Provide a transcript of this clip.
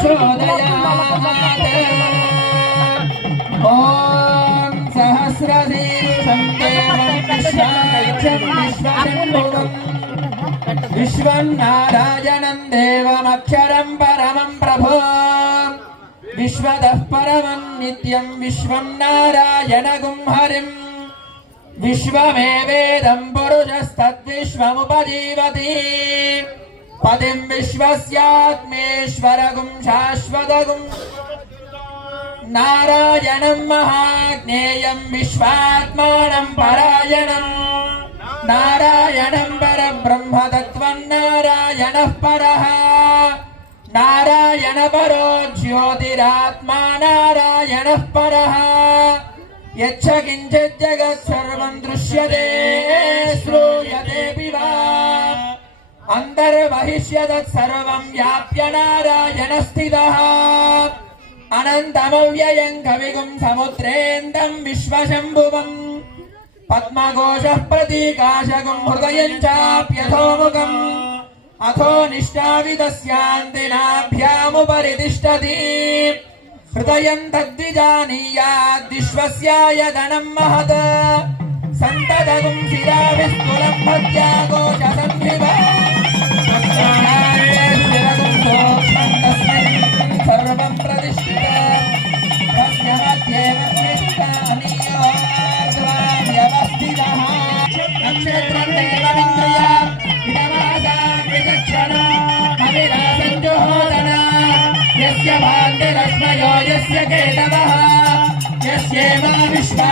प्रचोदयात् ॐ सहस्रशीर्षं देवं विश्वाक्षं विश्वशम्भुवम् विश्वं नारायणं देवमक्षरं परमं प्रभो विश्वतः परमं नित्यं विश्वं नारायणगुं हरिं विश्वमेवेदं पुरुषस्तद्विश्वमुपजीवति पतिं विश्वस्यात्मेश्वरगुं शाश्वतगुं नारायणं महाज्ञेयं विश्वात्मानं परायणं नारायणं परब्रह्म तत्त्वं नारायणः परः नारायण परो ज्योतिरात्मा नारायणः परः यच्च किञ्चित् जगत् सर्वं दृश्यते श्रूयतेऽपि वा अन्तर्बहिष्यतत् सर्वं व्याप्य नारायणः स्थितः अनन्तमव्ययं कविगुं समुद्रेन्दं विश्वशम्भुवम् पद्मघोषः प्रतीकाशगुं हृदयं चाप्यथोमुखम् अथो निष्ठाविदस्यान्तिनाभ्यामुपरि तिष्ठति हृदयं तद्विजानीयाद् विश्वस्यायतनं महत् सन्ततगुं शिराविस्तुलं भक्त्याघोषसन्निभा सर्वं प्रतिष्ठितं तस्य मध्ये व्यवस्थितः नक्षत्रं देवमिन्द्रिया यस्य भान्तिरश्मयो यस्य केतवः यस्येमा विश्वा